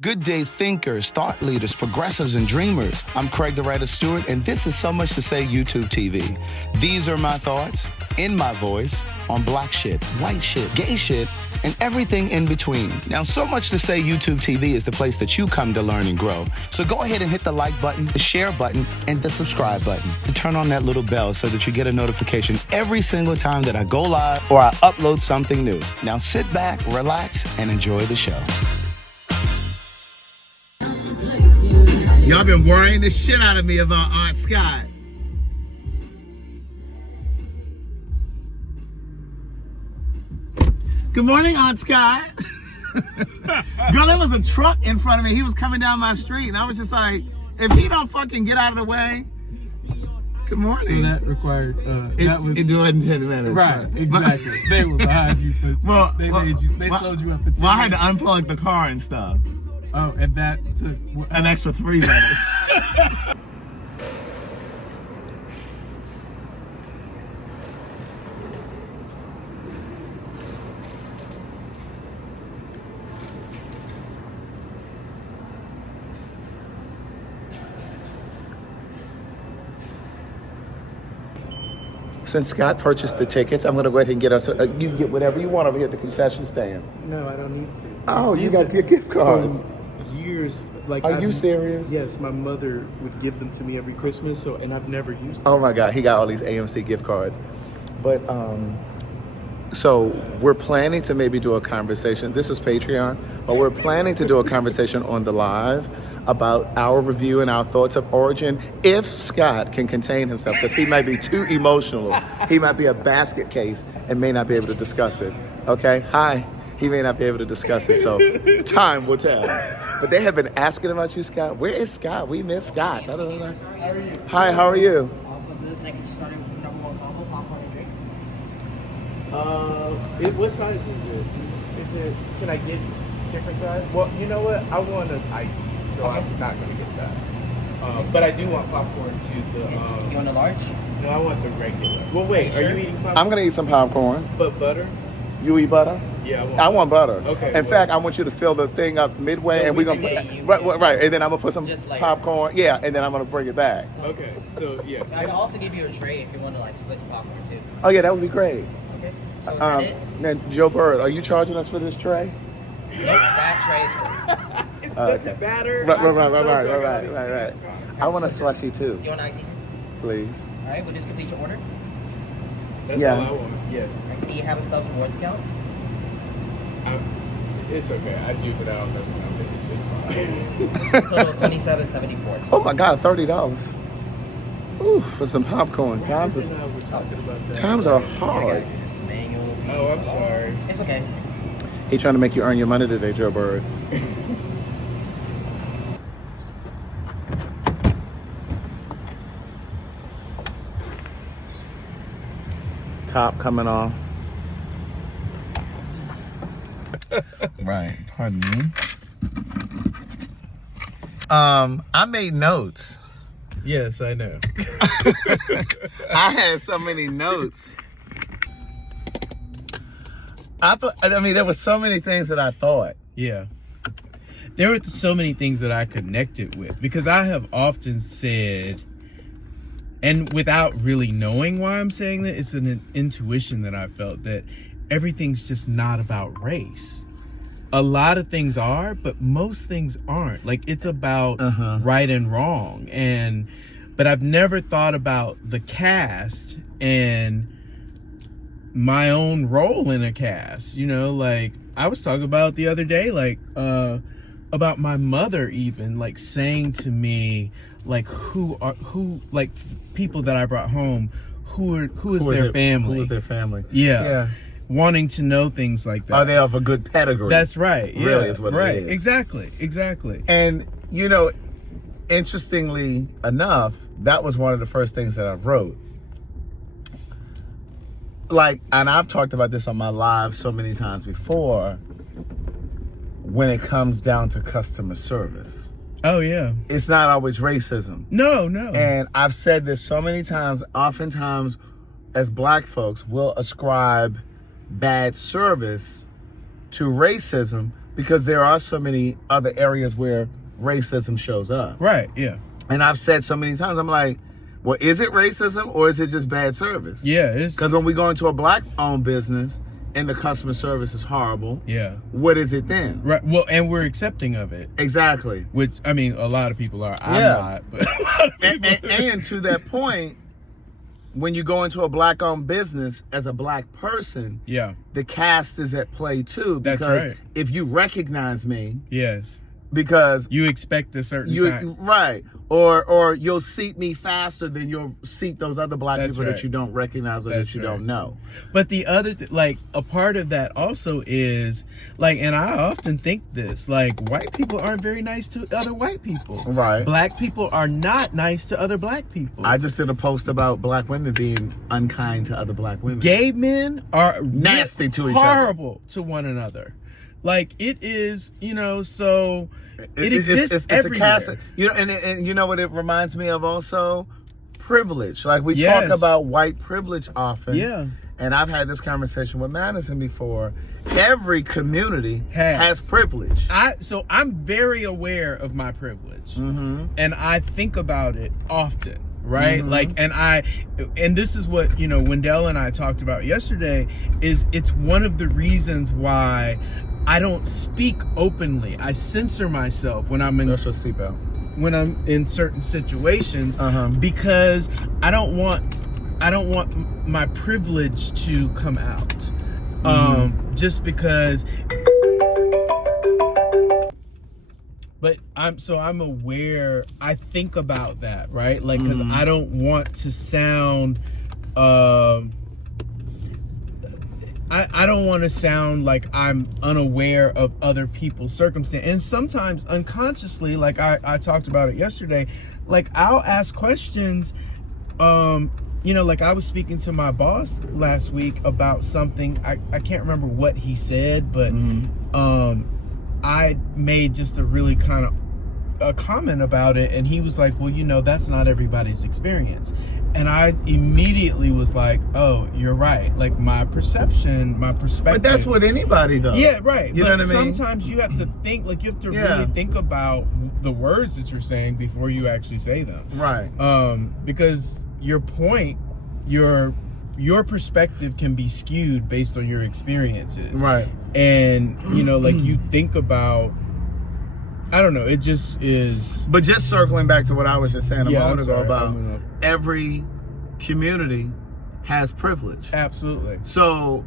Good day thinkers, thought leaders, progressives, and dreamers. I'm Craig TheWriter Stewart, and this is So Much to Say YouTube TV. These are my thoughts, in my voice, on black shit, white shit, gay shit, and everything in between. Now, So Much to Say YouTube TV is the place that you come to learn and grow. So go ahead and hit the like button, the share button, and the subscribe button. And turn on that little bell so that you get a notification every single time that I go live or I upload something new. Now sit back, relax, and enjoy the show. Y'all been worrying the shit out of me about Aunt Scott. Good morning, Aunt Scott. Girl, there was a truck in front of me. He was coming down my street, and I was just like, if he don't fucking get out of the way. Good morning. So that required, it do it in 10 minutes. Right, exactly. They were behind you. They slowed you up for 10 Well, I had to unplug the car and stuff. Oh, and that took an extra 3 minutes. Since Scott purchased the tickets, I'm going to go ahead and get us, you can get whatever you want over here at the concession stand. No, I don't need to. Oh, you got your gift cards. Years, like, are you serious? Yes, my mother would give them to me every Christmas, and I've never used them. Oh my God, he got all these AMC gift cards. But so we're planning to maybe do a conversation. This is Patreon, but we're planning to do a conversation on the live about our review and our thoughts of Origin, if Scott can contain himself, because he might be too emotional. He might be a basket case and may not be able to discuss it. Okay, hi. He may not be able to discuss it, so time will tell. But they have been asking about you, Scott. Where is Scott? We miss Scott. How are you? Hi, how are you? Can I get you started with number one combo, popcorn and drink? What size is it? Is it? Can I get different size? Well, you know what? I want an icy, so Okay. I'm not gonna get that. But I do want popcorn too. You want a large? No, I want the regular. Well, wait. Are you Are you sure? eating popcorn? I'm gonna eat some popcorn. But butter? You eat butter? Yeah, I want butter. Okay, In well- fact, I want you to fill the thing up midway, No, and we we're can gonna get you- right, and then I'm gonna put some Just like- popcorn. Yeah, and then I'm gonna bring it back. Okay, so yeah. I can also give you a tray if you want to like split the popcorn too. Oh yeah, that would be great. Okay. So is that it? Now, Joe Bird, are you charging us for this tray? Nope, that tray is for. Does it matter? Right. Right. I want a slushy too, You want icy? please. All right. Will this complete your order? That's Yes. all I want. Yes. Do you have a Stubbs Rewards account? It's okay. I juke it out. It's fine. Total $27.74. Oh my God, $30. Ooh, for some popcorn. Times We're talking about that. are I hard. got this manual. Oh, I'm sorry. It's okay. He trying to make you earn your money today, Joe Bird. Top coming off. Right, pardon me. I made notes. Yes, I know. I had so many notes. There were so many things that I thought. Yeah. There were so many things that I connected with because I have often said, and without really knowing why I'm saying that, it's an intuition that I felt that everything's just not about race. A lot of things are, but most things aren't. Like, it's about right and wrong. But I've never thought about the cast and my own role in a cast. You know, like I was talking about the other day, like about my mother even like saying to me, like who like people that I brought home, who is their family? Who is their family? Yeah. Wanting to know things like that. Are they of a good pedigree? That's right. Yeah. Really is what right. it is. Exactly. And, you know, interestingly enough, that was one of the first things that I wrote. Like, and I've talked about this on my live so many times before, when it comes down to customer service. Oh, yeah. It's not always racism. No. And I've said this so many times, oftentimes as black folks, we'll ascribe bad service to racism, because there are so many other areas where racism shows up. Right, yeah. And I've said so many times, I'm like, well, is it racism or is it just bad service? Yeah, it's... Because when we go into a black-owned business and the customer service is horrible, yeah, what is it then? Right. Well, and we're accepting of it. Exactly. Which, I mean, a lot of people are. I'm not, but a lot of people and to that point, when you go into a black-owned business as a black person, yeah, the caste is at play too. That's Because right. if you recognize me, yes, because you expect a certain kind. Right, or you'll seat me faster than you'll seat those other black That's people right. that you don't recognize or That's that you right. don't know. But the other, like, a part of that also is, like, and I often think this, like, white people aren't very nice to other white people. Right. Black people are not nice to other black people. I just did a post about black women being unkind to other black women. Gay men are Nasty to each other. horrible to one another. Like, it is, you know, so it exists it's everywhere. a cast, you know, and you know what it reminds me of also? Privilege. Like we Yes. talk about white privilege often. Yeah. And I've had this conversation with Madison before. Every community has privilege. So I'm very aware of my privilege, Mm-hmm. and I think about it often, right? Mhm. Like, and this is what, you know, Wendell and I talked about yesterday, is it's one of the reasons why I don't speak openly. I censor myself when I'm in That's your seatbelt. when I'm in certain situations, Uh-huh. because I don't want my privilege to come out. Just because. But I'm aware. I think about that, right? Like, because I don't want to sound. I don't want to sound like I'm unaware of other people's circumstances. And sometimes unconsciously, like I talked about it yesterday, like I'll ask questions. You know, like I was speaking to my boss last week about something. I can't remember what he said, but I made just a really kind of a comment about it, and he was like, well, you know, that's not everybody's experience. And I immediately was like, oh, you're right. Like my perception, my perspective. But that's with anybody though. Yeah, right. You know what I mean? Sometimes you have to think, like you have to Yeah. really think about the words that you're saying before you actually say them. Right. Because your point, your perspective can be skewed based on your experiences. Right. And, you know, like you think about, I don't know, it just is. But just circling back to what I was just saying a Yeah, moment I'm ago sorry, about I'm gonna- every community has privilege. Absolutely. So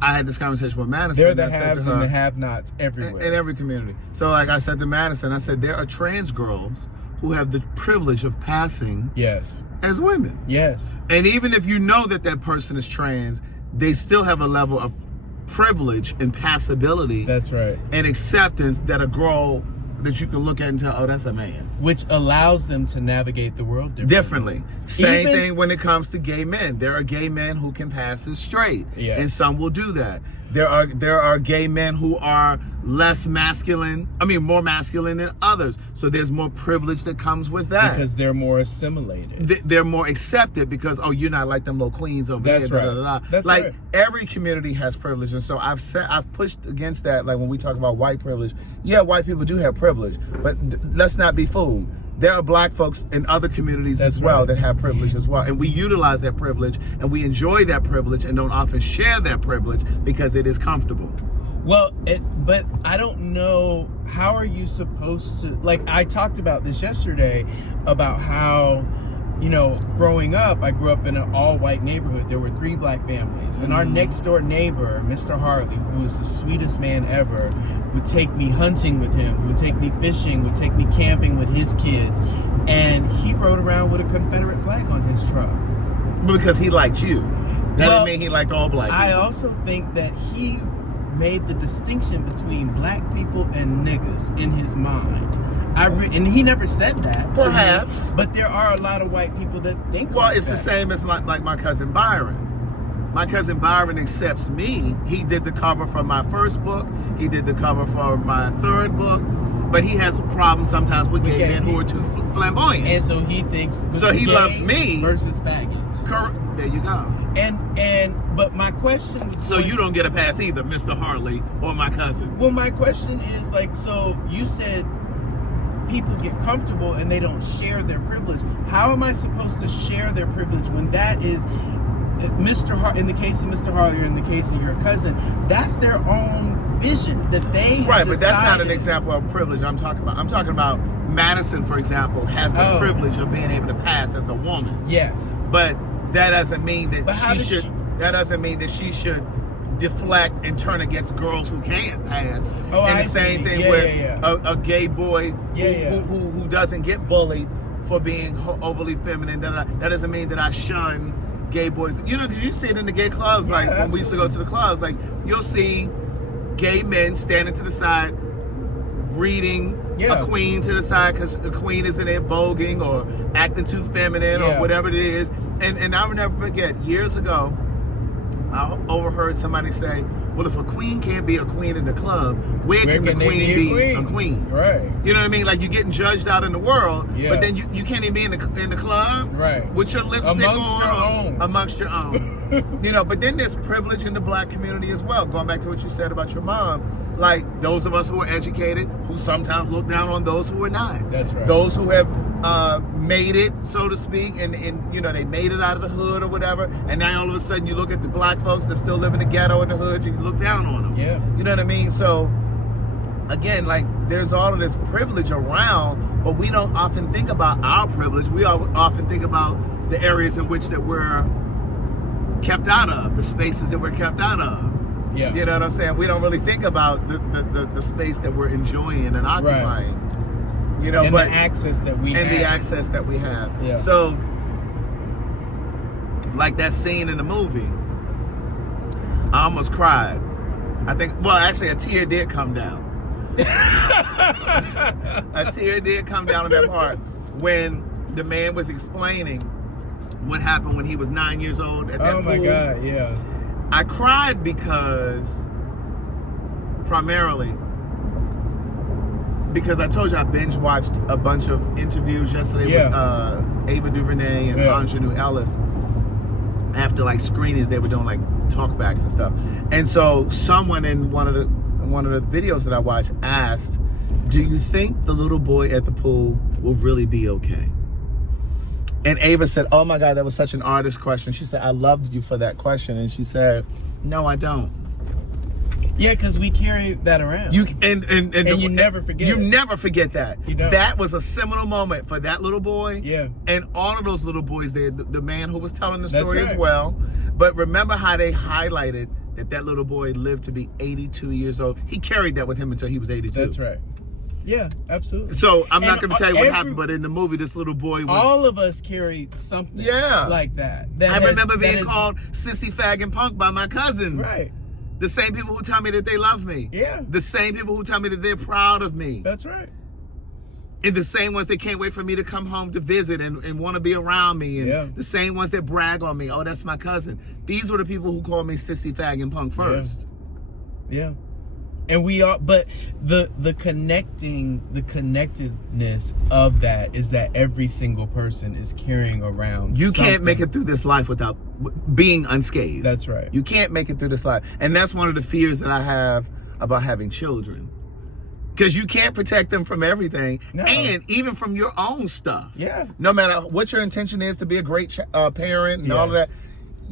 I had this conversation with Madison. They're the and I said to haves her, and the have-nots everywhere. in every community. So like I said to Madison, I said there are trans girls who have the privilege of passing Yes. as women. Yes. And even if you know that that person is trans, they still have a level of privilege and passability That's right. and acceptance that a girl that you can look at and tell, oh, that's a man. Which allows them to navigate the world Differently. Same Even- thing when it comes to gay men. There are gay men who can pass as straight, Yeah. and some will do that. There are gay men who are less masculine. I mean, more masculine than others. So there's more privilege that comes with that. because they're more assimilated. They're more accepted because, oh, you're not like them little queens over That's there. right. Da, da, da. That's like right. every community has privilege, and so I've pushed against that. Like when we talk about white privilege, yeah, white people do have privilege, but let's not be fooled. There are black folks in other communities That's as well right. that have privilege as well, and we utilize that privilege and we enjoy that privilege and don't often share that privilege because it is comfortable. Well, but I don't know, how are you supposed to, like I talked about this yesterday about how, you know, growing up, I grew up in an all-white neighborhood. There were 3 black families. And our next door neighbor, Mr. Harley, who was the sweetest man ever, would take me hunting with him, would take me fishing, would take me camping with his kids. And he rode around with a Confederate flag on his truck. Because he liked you. That Well, doesn't mean he liked all black people. I also think that he made the distinction between black people and niggas in his mind. And he never said that. to me, Perhaps. but there are a lot of white people that think Well, like it's the that. same as like my cousin Byron. My cousin Byron accepts me. He did the cover for my first book. He did the cover for my third book. But he has problems sometimes with gay men who are too flamboyant. And so he thinks So he gay loves me. versus faggots. There you go. But my question was, So you don't get a pass either, Mr. Harley or my cousin. well, my question is like, so you said people get comfortable and they don't share their privilege. How am I supposed to share their privilege when that is in the case of Mr. Harley or in the case of your cousin, that's their own vision that they have Right, but that's not an decided. example of privilege I'm talking about. I'm talking about Madison, for example, has the privilege of being able to pass as a woman. Yes. But that doesn't mean that But how she does should. she- That doesn't mean that she should deflect and turn against girls who can't pass. Oh, and I the same see. thing Yeah, with yeah. A gay boy Yeah, who doesn't get bullied for being overly feminine. That doesn't mean that I shun gay boys. You know, because you see it in the gay clubs. Like when we used to go to the clubs, like you'll see gay men standing to the side reading a queen to the side because the queen isn't there voguing or acting too feminine or whatever it is. And I will never forget, years ago, I overheard somebody say, well, if a queen can't be a queen in the club, where can the queen be a queen? Right. You know what I mean? Like you're getting judged out in the world, Yeah. but then you can't even be in the club Right. with your lipstick amongst your own. You know, but then there's privilege in the black community as well. Going back to what you said about your mom, like those of us who are educated, who sometimes look down on those who are not. That's right. Those who have made it, so to speak, and you know, they made it out of the hood or whatever, and now all of a sudden you look at the black folks that still live in the ghetto in the hoods and you look down on them. Yeah. You know what I mean? So again, like there's all of this privilege around, but we don't often think about our privilege. We often think about the areas in which that we're kept out of, the spaces that we're kept out of. Yeah. You know what I'm saying? We don't really think about the space that we're enjoying and occupying. Right. You know, and but the access that we have. the access that we have. Yeah. So, like that scene in the movie, I almost cried. I think, well, actually, a tear did come down. A tear did come down in that part when the man was explaining what happened when he was 9 years old at that pool. Oh my God, yeah. I cried because, primarily, because I told you I binge watched a bunch of interviews yesterday with Ava DuVernay and Anjanou Ellis. After like screenings, they were doing like talkbacks and stuff. And so someone in one of the videos that I watched asked, "Do you think the little boy at the pool will really be okay?" And Ava said, "Oh my God, that was such an artist question." She said, "I loved you for that question." And she said, "No, I don't." Yeah, because we carry that around. And you never forget. You never forget that. You don't. That was a seminal moment for that little boy. Yeah. And all of those little boys there, the man who was telling the That's story right. as well. But remember how they highlighted that little boy lived to be 82 years old. He carried that with him until he was 82. That's right. Yeah, absolutely. So I'm not going to tell you what every- happened, but in the movie, this little boy was. All of us carried something like that. I remember being called sissy, fag, and punk by my cousins. Right. The same people who tell me that they love me. Yeah. The same people who tell me that they're proud of me. That's right. And the same ones that can't wait for me to come home to visit and want to be around me. And the same ones that brag on me. Oh, that's my cousin. These were the people who called me sissy, fag, and punk first. Yeah. And we are, but the connectedness of that is that every single person is carrying around. You can't make it through this life without being unscathed. That's right. You can't make it through this life. And that's one of the fears that I have about having children. Because you can't protect them from everything. No. And even from your own stuff. Yeah. No matter what your intention is to be a great parent and all of that,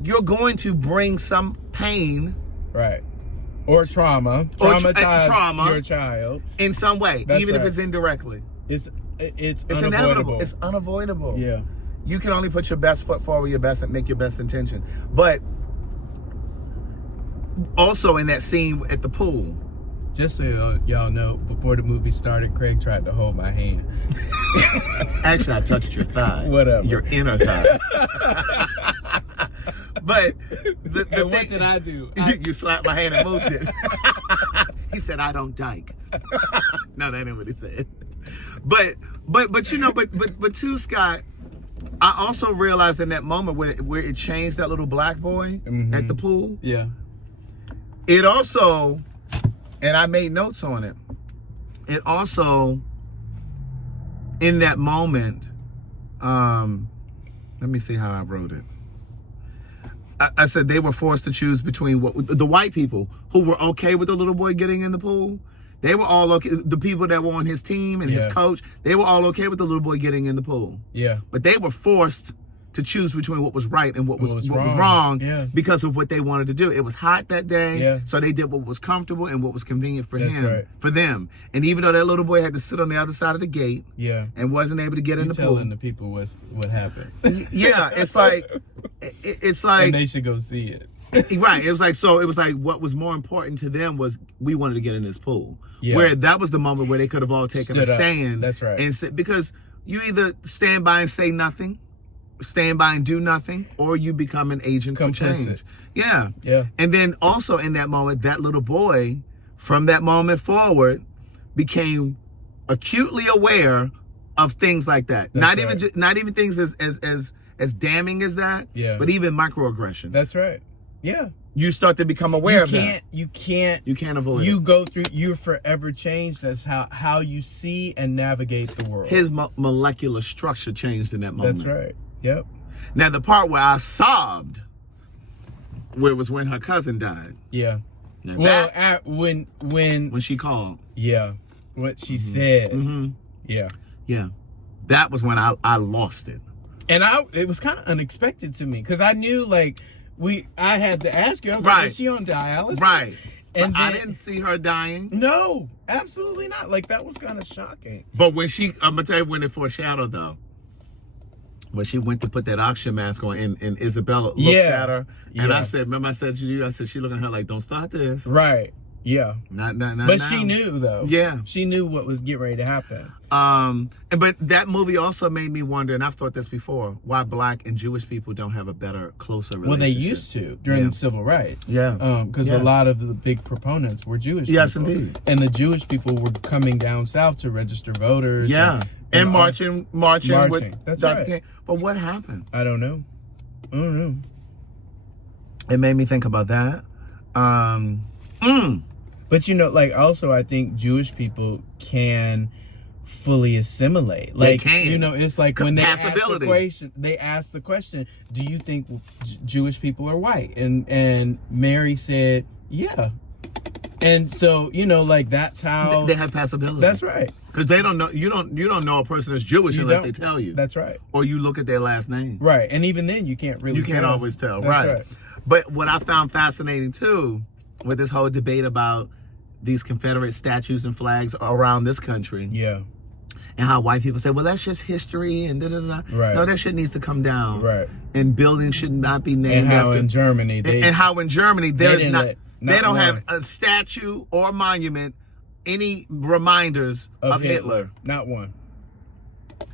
you're going to bring some pain. Right. Or trauma. Traumatize your child. In some way. That's even right. if it's indirectly. It's inevitable. It's unavoidable. Yeah. You can only put your best foot forward, and make your best intention. But also in that scene at the pool. Just so y'all know, before the movie started, Craig tried to hold my hand. Actually, I touched your thigh. Whatever. Your inner thigh. But what did I do? You slapped my hand and moved it. He said, "I don't dyke." No, that ain't what he said. But you know, but too, Scott, I also realized in that moment where it changed that little black boy at the pool. Yeah. It also, and I made notes on it. It also, in that moment, let me see how I wrote it. I said they were forced to choose between the white people who were okay with the little boy getting in the pool. They were all okay. The people that were on his team and his coach, they were all okay with the little boy getting in the pool. Yeah. But they were forced to choose between what was right and what was wrong because of what they wanted to do. It was hot that day, so they did what was comfortable and what was convenient for for them. And even though that little boy had to sit on the other side of the gate, and wasn't able to get in the pool, telling the people what happened. It's like and they should go see it. Right. It was like what was more important to them was we wanted to get in this pool. Yeah. Where that was the moment where they could have all taken a stand. That's right. And because you either stand by and say nothing, stand by and do nothing, or you become an agent for change. Yeah. Yeah. And then also in that moment, that little boy, from that moment forward, became acutely aware of things like that. That's Not even things as damning as that. Yeah. But even microaggressions. That's right. Yeah. You start to become aware of that. You can't avoid it. You go through, you're forever changed. That's how you see and navigate the world. His molecular structure changed in that moment. That's right. Yep. Now the part where I sobbed, where it was when her cousin died. Yeah. Now well, when she called. Yeah. What she said. Mm-hmm. Yeah. Yeah. That was when I lost it. And it was kind of unexpected to me because I knew I had to ask you. I was like, is she on dialysis? Right. And I didn't see her dying. No, absolutely not. That was kind of shocking. But when I'm gonna tell you when it foreshadowed though. When she went to put that oxygen mask on and Isabella looked at her. And I said, remember I said to you, she looking at her like, don't start this. Right. Yeah. Not But now. she knew though. Yeah. She knew what was getting ready to happen. But that movie also made me wonder, and I've thought this before, why Black and Jewish people don't have a better, closer relationship. Well, they used to during the civil rights. Yeah. Because a lot of the big proponents were Jewish Yes, people. indeed. And the Jewish people were coming down south to register voters. Yeah. And marching with That's Dr. right. King. But what happened? I don't know. It made me think about that. But also I think Jewish people can fully assimilate. They can. It's like when they ask the question, do you think Jewish people are white? And Mary said, yeah. And so, that's how they have passability. That's right. Because they don't know, you don't know a person is Jewish unless they tell you. That's right. Or you look at their last name. Right. And even then you can't really tell. Always tell. That's right. But what I found fascinating too, with this whole debate about these Confederate statues and flags around this country. Yeah. And how white people say, well, that's just history and da-da-da. Right. No, that shit needs to come down. And And buildings should not be named after. in Germany. They don't have a statue or monument, any reminders of Hitler. Not one.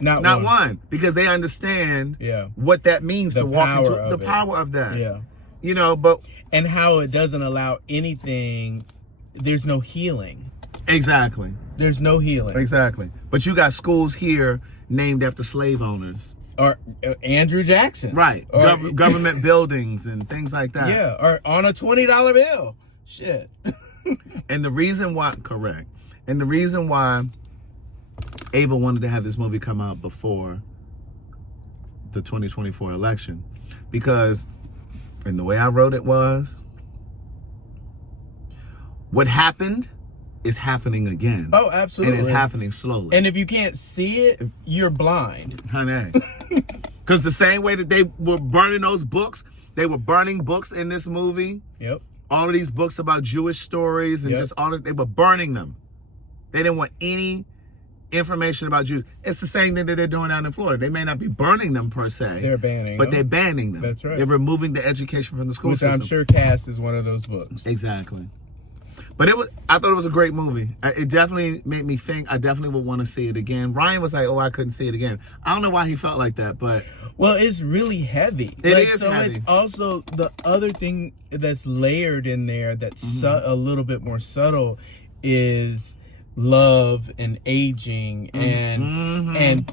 Not one. Because they understand what that means the to walk into power the power of that. Yeah. But and how it doesn't allow anything, there's no healing. Exactly. There's no healing. Exactly. But you got schools here named after slave owners. Or Andrew Jackson. Right. Or, government buildings and things like that. Yeah. Or on a $20 bill. Shit. And the reason why, correct. And the reason why Ava wanted to have this movie come out before the 2024 election, because, and the way I wrote it was, what happened is happening again. Oh, absolutely. And it's happening slowly. And if you can't see it, you're blind. Honey. Because the same way that they were burning those books, they were burning books in this movie. Yep. All of these books about Jewish stories and just all of, they were burning them. They didn't want any information about Jews. It's the same thing that they're doing down in Florida. They may not be burning them per se. They're banning but them. they're banning them. That's right. They're removing the education from the school system. Which I'm sure Caste is one of those books. Exactly. But I thought it was a great movie. It definitely made me think. I definitely would want to see it again. Ryan was like, oh, I couldn't see it again. I don't know why he felt like that, but... Well, it's really heavy. It is heavy. It's also the other thing that's layered in there that's a little bit more subtle is love and aging and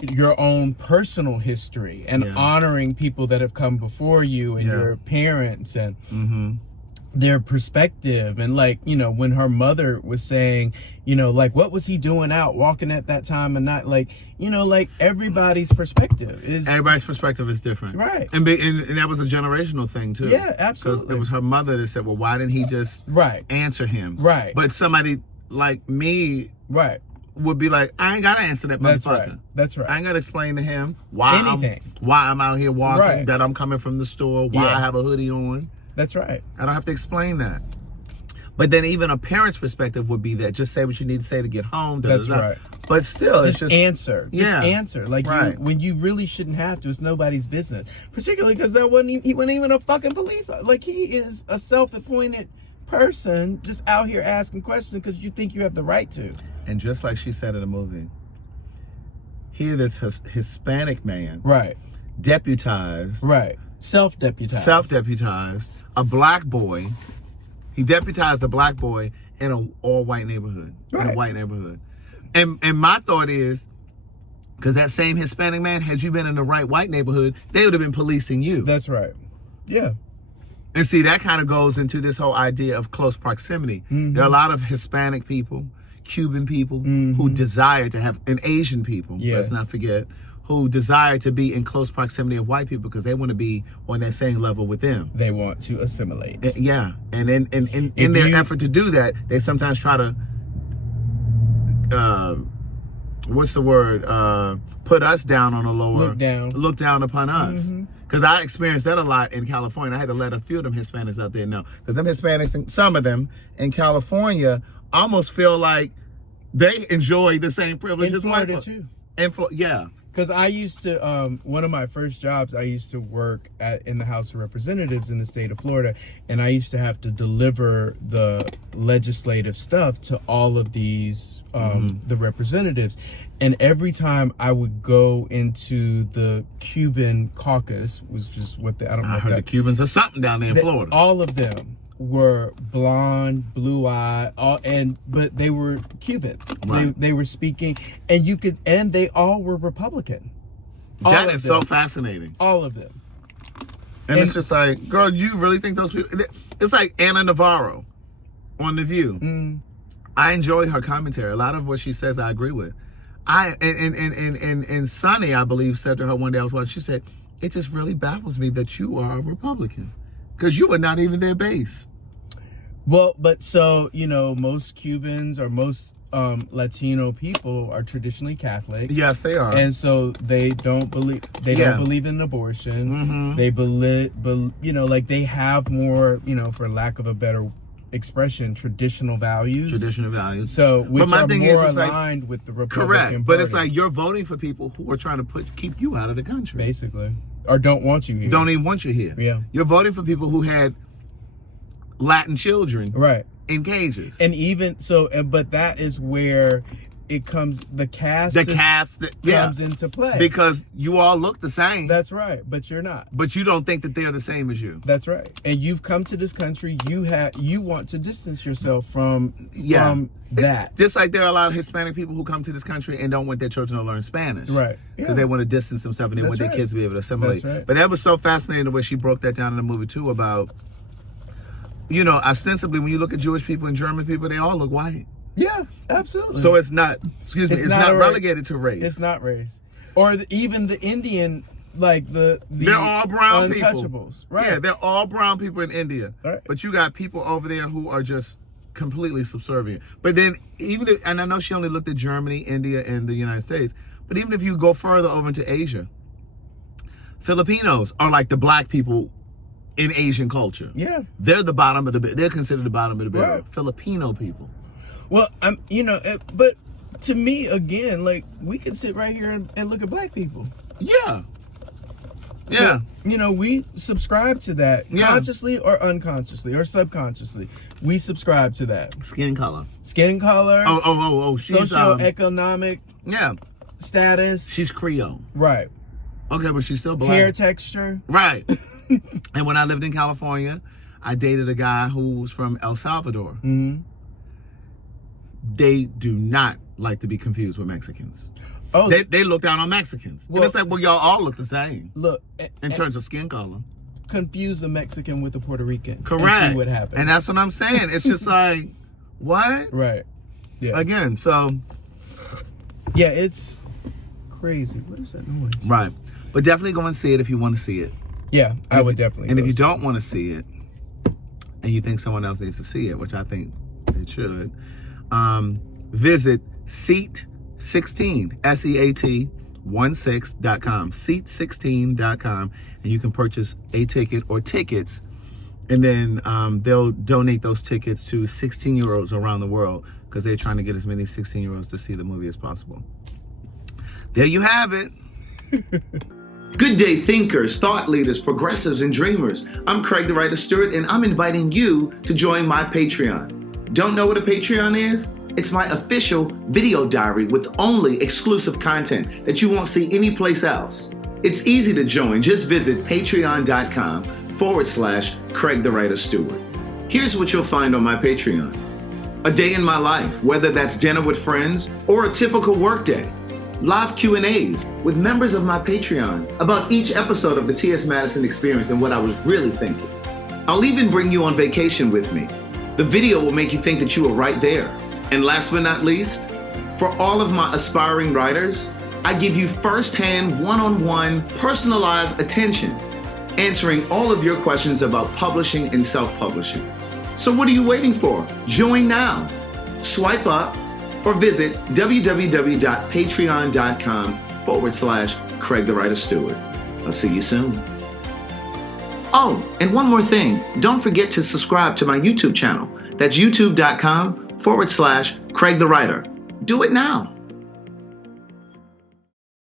your own personal history and honoring people that have come before you and your parents and their perspective. And like, you know, when her mother was saying, you know, like, what was he doing out walking at that time and not, like, you know, like, everybody's perspective is different, right? And that was a generational thing too. Yeah, absolutely. Because it was her mother that said, well, why didn't he just answer him? Right. But somebody like me would be like, I ain't gotta answer that motherfucker. That's right. I ain't gotta explain to him why I'm out here walking, that I'm coming from the store, why I have a hoodie on. That's right. I don't have to explain that. But then even a parent's perspective would be that just say what you need to say to get home. That's right. But still, just answer. Just answer. Like, when you really shouldn't have to. It's nobody's business. Particularly because he wasn't even a fucking police. Like, he is a self-appointed person just out here asking questions because you think you have the right to. And just like she said in the movie, here this Hispanic man, deputized, self-deputized, a black boy. He deputized a black boy in an all-white neighborhood, in a white neighborhood. And my thought is, because that same Hispanic man, had you been in the right white neighborhood, they would have been policing you. That's right. Yeah. And see, that kind of goes into this whole idea of close proximity. There are a lot of Hispanic people, Cuban people who desire to have, and Asian people, let's not forget, who desire to be in close proximity of white people because they want to be on that same level with them. They want to assimilate. And in their effort to do that, they sometimes try to, put us down on a lower, look down upon us. Because I experienced that a lot in California. I had to let a few of them Hispanics out there know. Because them Hispanics, and some of them in California, almost feel like they enjoy the same privilege as white people. Too. Because I used to, one of my first jobs, I used to work in the House of Representatives in the state of Florida, and I used to have to deliver the legislative stuff to all of these, the representatives. And every time I would go into the Cuban caucus, was just what I heard the Cubans are something down there in Florida. All of them were blonde, blue-eyed, but they were Cuban. They were speaking, and they all were Republican. That is so fascinating. All of them. And it's just like, girl, you really think those people? It's like Anna Navarro on The View. I enjoy her commentary. A lot of what she says, I agree with. And Sonny, I believe, said to her one day I was watching. She said, "It just really baffles me that you are a Republican." Because you are not even their base. Well, but so, you know, most Cubans or most Latino people are traditionally Catholic. Yes, they are. And so they don't believe in abortion. They believe, you know, like they have more, you know, for lack of a better expression, traditional values. So, which are more aligned with the Republican Party. But it's like you're voting for people who are trying to keep you out of the country. Basically. Or don't want you here. Don't even want you here. Yeah. You're voting for people who had Latin children in cages. And even so, but that is where it comes, the caste comes into play. Because you all look the same. That's right, but you're not. But you don't think that they're the same as you. That's right. And you've come to this country, you want to distance yourself from that. Just like there are a lot of Hispanic people who come to this country and don't want their children to learn Spanish. Right. Because they want to distance themselves and they want their kids to be able to assimilate. That's right. But that was so fascinating the way she broke that down in the movie too about, you know, ostensibly when you look at Jewish people and German people, they all look white. Yeah, absolutely. So it's not, it's not relegated to race. It's not race. Or even the Indian, like they're all brown untouchables. People. Right. Yeah, they're all brown people in India. Right. But you got people over there who are just completely subservient. But then and I know she only looked at Germany, India, and the United States, but even if you go further over into Asia, Filipinos are like the black people in Asian culture. Yeah. They're they're considered the bottom of the barrel. Right. Filipino people. Well, you know, but to me, again, like, we can sit right here and look at black people. Yeah. So, you know, we subscribe to that consciously or unconsciously or subconsciously. We subscribe to that. Skin color. Oh. She's, socioeconomic status. She's Creole. Right. Okay, but she's still black. Hair texture. Right. And when I lived in California, I dated a guy who was from El Salvador. Mm-hmm. They do not like to be confused with Mexicans. Oh, they look down on Mexicans. Well, and it's like, well, y'all all look the same. Look, in terms of skin color. confuse a Mexican with a Puerto Rican. Correct. And see what happens. And that's what I'm saying. It's just like, what? Right. Yeah. Again, so. Yeah, it's crazy. What is that noise? Right. But definitely go and see it if you want to see it. Yeah, I would definitely. And if go you see don't want to see it, and you think someone else needs to see it, which I think it should, visit Seat16, SEAT16.com, Seat16.com, and you can purchase a ticket or tickets, and then they'll donate those tickets to 16-year-olds around the world because they're trying to get as many 16-year-olds to see the movie as possible. There you have it. Good day, thinkers, thought leaders, progressives, and dreamers. I'm Craig the Writer Stewart, and I'm inviting you to join my Patreon. Don't know what a Patreon is? It's my official video diary with only exclusive content that you won't see anyplace else. It's easy to join. Just visit patreon.com/Craig the Writer Stewart. Here's what you'll find on my Patreon. A day in my life, whether that's dinner with friends or a typical workday. Live Q&As with members of my Patreon about each episode of the T.S. Madison Experience and what I was really thinking. I'll even bring you on vacation with me. The video will make you think that you were right there. And last but not least, for all of my aspiring writers, I give you first-hand, one-on-one, personalized attention, answering all of your questions about publishing and self-publishing. So what are you waiting for? Join now. Swipe up or visit www.patreon.com/Craig the Writer Stewart. I'll see you soon. Oh, and one more thing. Don't forget to subscribe to my YouTube channel. That's youtube.com/Craig the Writer. Do it now.